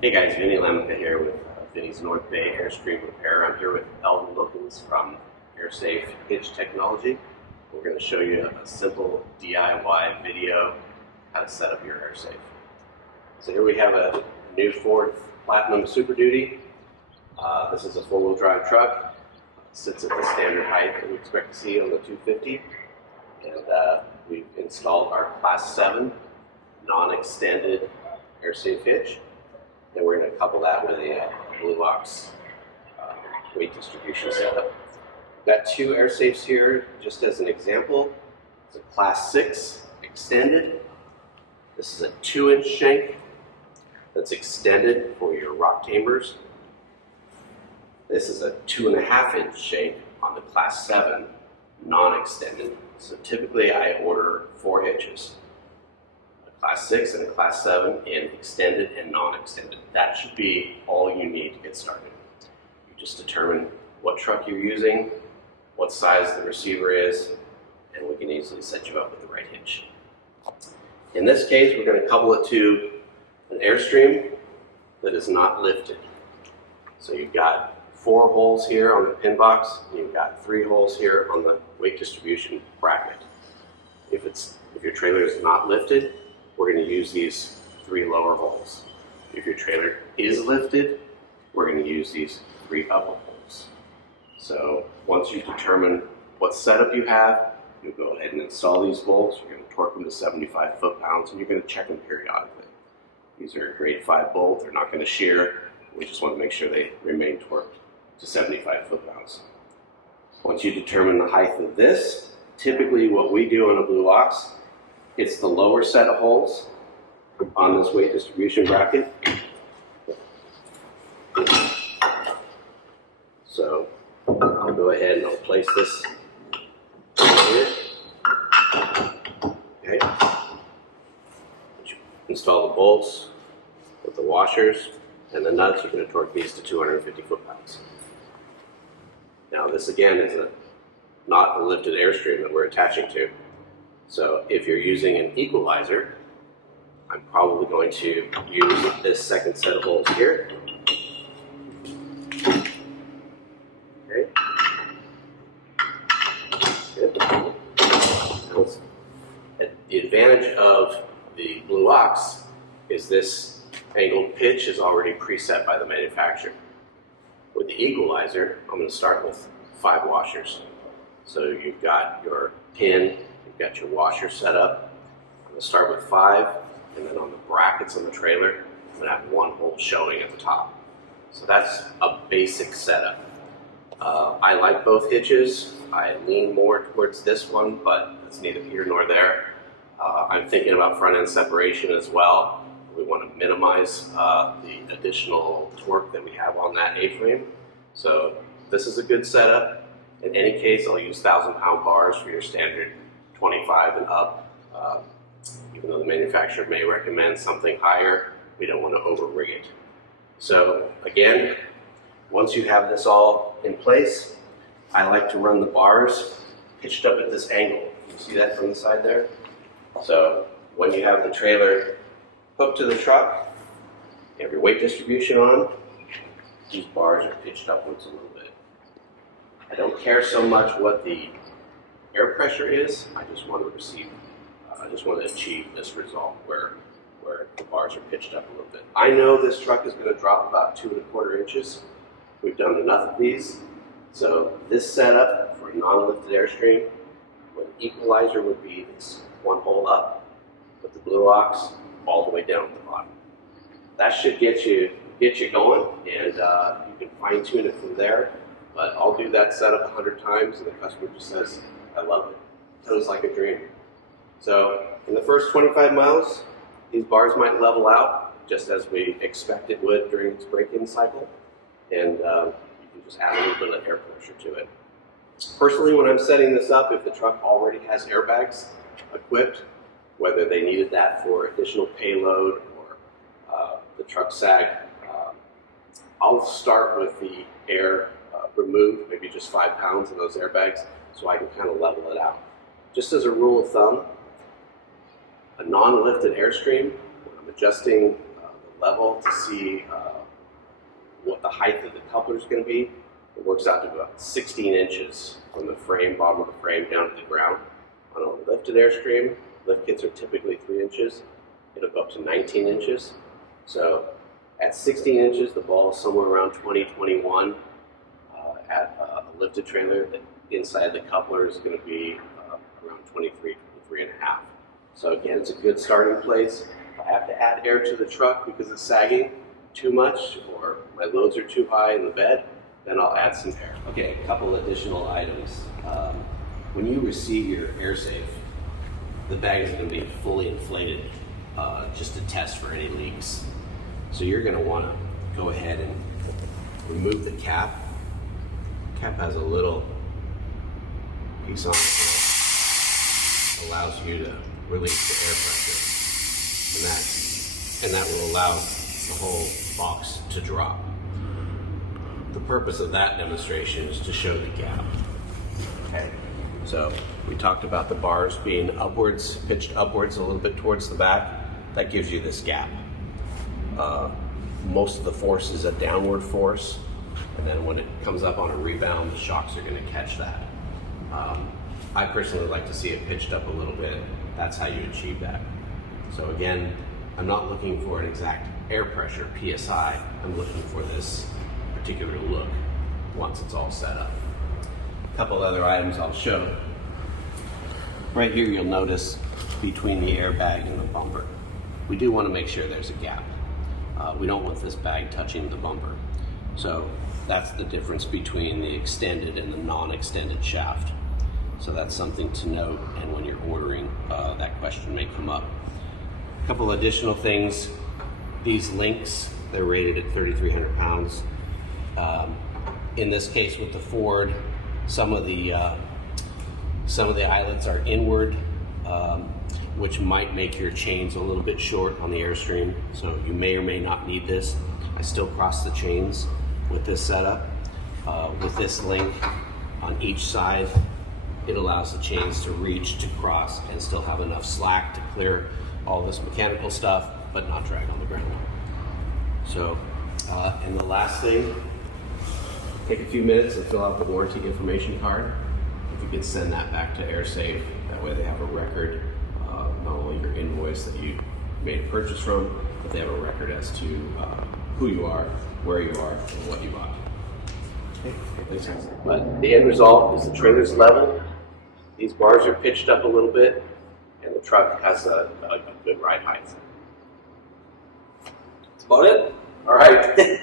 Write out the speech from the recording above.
Hey guys, Vinny Lamika here with Vinny's North Bay Airstream Repair. I'm here with Eldon Wilkins from Air Safe Hitch Technology. We're going to show you a simple DIY video how to set up your Air Safe. So here we have a new Ford Platinum Super Duty. This is a four-wheel drive truck. It sits at the standard height that we expect to see on the 250. And we've installed our Class 7 non-extended Air Safe Hitch. And we're going to couple that with a Blue Ox weight distribution setup. We've got two Air Safes here, just as an example. It's a Class 6 extended. This is a 2-inch shank that's extended for your rock tamers. This is a 2.5-inch shank on the Class 7 non-extended. So typically I order 4 hitches. Class 6 and a Class 7 in extended and non-extended. That should be all you need to get started. You just determine what truck you're using, what size the receiver is, and we can easily set you up with the right hitch. In this case, we're going to couple it to an Airstream that is not lifted. So you've got 4 holes here on the pin box, and you've got 3 holes here on the weight distribution bracket. If your trailer is not lifted, we're going to use these 3 lower holes. If your trailer is lifted, we're going to use these 3 upper holes. So once you determine what setup you have, you'll go ahead and install these bolts. You're going to torque them to 75 foot-pounds, and you're going to check them periodically. These are a grade 5 bolt. They're not going to shear. We just want to make sure they remain torqued to 75 foot-pounds. Once you determine the height of this, typically what we do on a Blue Ox, it's the lower set of holes on this weight distribution bracket. So I'll go ahead and I'll place this here. Okay. Install the bolts with the washers and the nuts. You're going to torque these to 250 foot-pounds. Now this again is not a lifted Airstream that we're attaching to. So if you're using an equalizer, I'm probably going to use this second set of holes here. Okay. Good. Now, the advantage of the Blue Ox is this angled pitch is already preset by the manufacturer. With the equalizer, I'm going to start with 5 washers. So you've got your pin, you've got your washer set up. I'm going to start with 5, and then on the brackets on the trailer, I'm going to have 1 hole showing at the top. So that's a basic setup. I like both hitches. I lean more towards this one, but it's neither here nor there. I'm thinking about front end separation as well. We want to minimize the additional torque that we have on that A-frame. So this is a good setup. In any case, I'll use 1,000-pound bars for your standard 25 and up. Even though the manufacturer may recommend something higher, we don't want to over-rig it. So again, once you have this all in place, I like to run the bars pitched up at this angle. You see that from the side there? So when you have the trailer hooked to the truck, you have your weight distribution on, these bars are pitched upwards a little bit. I don't care so much what the air pressure is, I just want to achieve this result where the bars are pitched up a little bit. I know this truck is going to drop about 2¼ inches. We've done enough of these. So this setup for a non-lifted Airstream, with an equalizer would be this 1 hole up, with the Blue Ox all the way down at the bottom. That should get you going, and you can fine tune it from there. But I'll do that setup 100 times, and the customer just says, I love it. It was like a dream. So in the first 25 miles, these bars might level out, just as we expect it would during its break-in cycle. And you can just add a little bit of air pressure to it. Personally, when I'm setting this up, if the truck already has airbags equipped, whether they needed that for additional payload or the truck sag, I'll start with the air removed, maybe just 5 pounds in those airbags, so I can kind of level it out. Just as a rule of thumb, a non-lifted Airstream, when I'm adjusting the level to see what the height of the coupler is going to be. It works out to about 16 inches from the frame, bottom of the frame, down to the ground. On a lifted Airstream, lift kits are typically 3 inches. It'll go up to 19 inches. So at 16 inches, the ball is somewhere around 20, 21. At a lifted trailer, the inside the coupler is going to be around 23, 23 and a half. So again, it's a good starting place. If I have to add air to the truck because it's sagging too much or my loads are too high in the bed, then I'll add some air. Okay, a couple additional items. When you receive your Air Safe, the bag is going to be fully inflated just to test for any leaks. So you're going to want to go ahead and remove the cap. The cap has a little piece on it that allows you to release the air pressure, and that will allow the whole box to drop. The purpose of that demonstration is to show the gap. Okay, so we talked about the bars being upwards, pitched upwards a little bit towards the back. That gives you this gap. Most of the force is a downward force, and then when it comes up on a rebound, the shocks are going to catch that. I personally like to see it pitched up a little bit. That's how you achieve that. So again, I'm not looking for an exact air pressure, PSI. I'm looking for this particular look once it's all set up. A couple other items I'll show. Right here you'll notice between the airbag and the bumper, we do want to make sure there's a gap. We don't want this bag touching the bumper. So that's the difference between the extended and the non-extended shaft. So that's something to note, and when you're ordering, that question may come up. A couple additional things. These links, they're rated at 3,300 pounds. In this case with the Ford, some of the eyelets are inward, which might make your chains a little bit short on the Airstream. So you may or may not need this. I still cross the chains with this setup. With this link on each side, it allows the chains to reach, to cross, and still have enough slack to clear all this mechanical stuff, but not drag on the ground. So, and the last thing, take a few minutes and fill out the warranty information card. If you could send that back to Air Safe, that way they have a record, not only your invoice that you made a purchase from, but they have a record as to who you are, where you are, and what you bought. Okay, thanks guys. But the end result is the trailer's level. These bars are pitched up a little bit, and the truck has a good ride height. That's about it. All right.